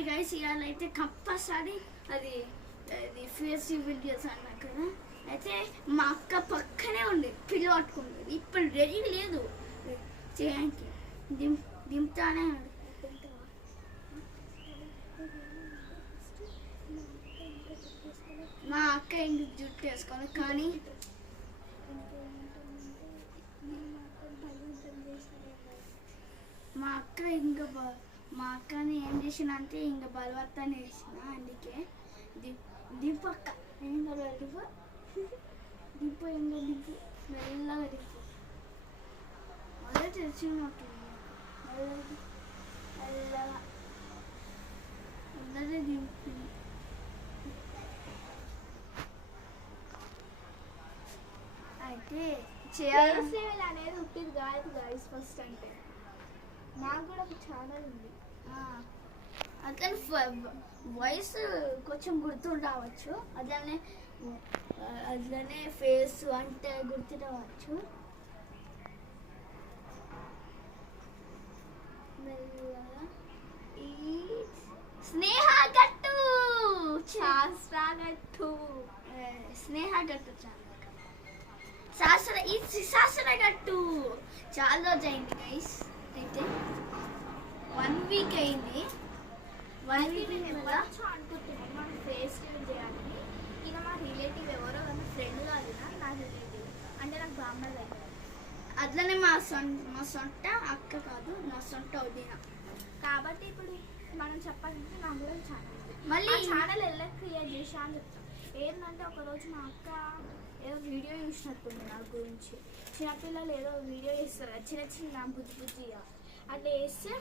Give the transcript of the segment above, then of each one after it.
Hi guys, ఇవాళ అయితే compulsory అది ఫేస్ వీడియోస్ అన్నా కదా. అయితే మా అక్క పక్కనే ఉంది, పిల్ల పట్టుకుంది. ఇప్పుడు రెడీ లేదు చేయడానికి, దింపుతానే మా అక్క ఇంక జుట్టు వేసుకోవాలి. కానీ మా అక్కని ఏం చేసిన అంటే ఇంకా బలవత్తాన్ని వేసిన. అందుకే దింపు అక్క, ఏం కదా దింపు దింపు ఇంకా దింపు, మెల్లగా దింపు. మొదలు తెచ్చినట్టుంది, మెల్లగా అందరూ దింపు. అయితే చేయాలి అనేది ఉట్టిది కాదు గైస్. ఫస్ట్ అంటే నాకు కూడా ఒక ఛానల్ ఉంది. అతను వాయిస్ కొంచెం గుర్తు రావచ్చు, అట్లనే ఫేస్ అంటే గుర్తు రావచ్చు. స్నేహ గట్టు, శాస్త్ర గట్టు, స్నేహ గట్టు శాస్త్ర గట్టు. చాలా రోజు అయింది గైస్. అయితే 1 వీక్ అయింది. 1 వీక్ అనుకుంటున్నాను మనం ఫేస్ రివీల్ చేయాలని. ఇక మా రిలేటివ్ ఎవరో కానీ ఫ్రెండ్ కాదు, నా రిలేటివ్ అంటే నాకు బామ్మది అయింది. అట్లనే మా సొంత అక్క కాదు, నా సొంత వదిన. కాబట్టి ఇప్పుడు మనం చెప్పాలంటే నా కూడా ఛానల్ మళ్ళీ ఛానల్ ఎలా క్రియేట్ చేసా అని చెప్తాం. ఏంటంటే ఒకరోజు మా అక్క ఏదో వీడియో చూసినట్టుంది నా గురించి. చిన్నపిల్లలు ఏదో వీడియో చేస్తారు, చిన్న బుజ్జిగా అట్లా వేస్తే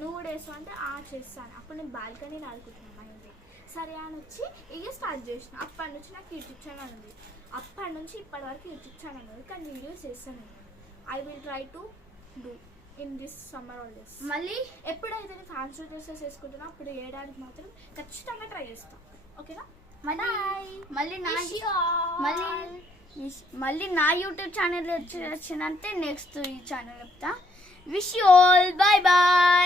నువ్వు కూడా వేస్తావు అంటే చేస్తాను. అప్పుడు నేను బాల్కనీని ఆడుకుంటున్నాను మా ఇంటి. సరే అని వచ్చి ఇక స్టార్ట్ చేసిన. అప్పటి నుంచి నాకు యూట్యూబ్ ఛానల్ ఉంది. అప్పటి నుంచి ఇప్పటి వరకు యూట్యూబ్ ఛానల్ ఉంది, కానీ వీడియోస్ చేస్తాను. I will try to do in this summer holidays. మళ్ళీ ఎప్పుడైతే నేను ఫ్యాన్సీ డ్రెస్సెస్ వేసుకుంటున్నా అప్పుడు వేయడానికి మాత్రం ఖచ్చితంగా ట్రై చేస్తాను. ఓకేనా? మళ్ళీ నా యూట్యూబ్ ఛానల్ వచ్చిందంటే నెక్స్ట్ ఈ ఛానల్ చెప్తా. Wish you all, bye bye.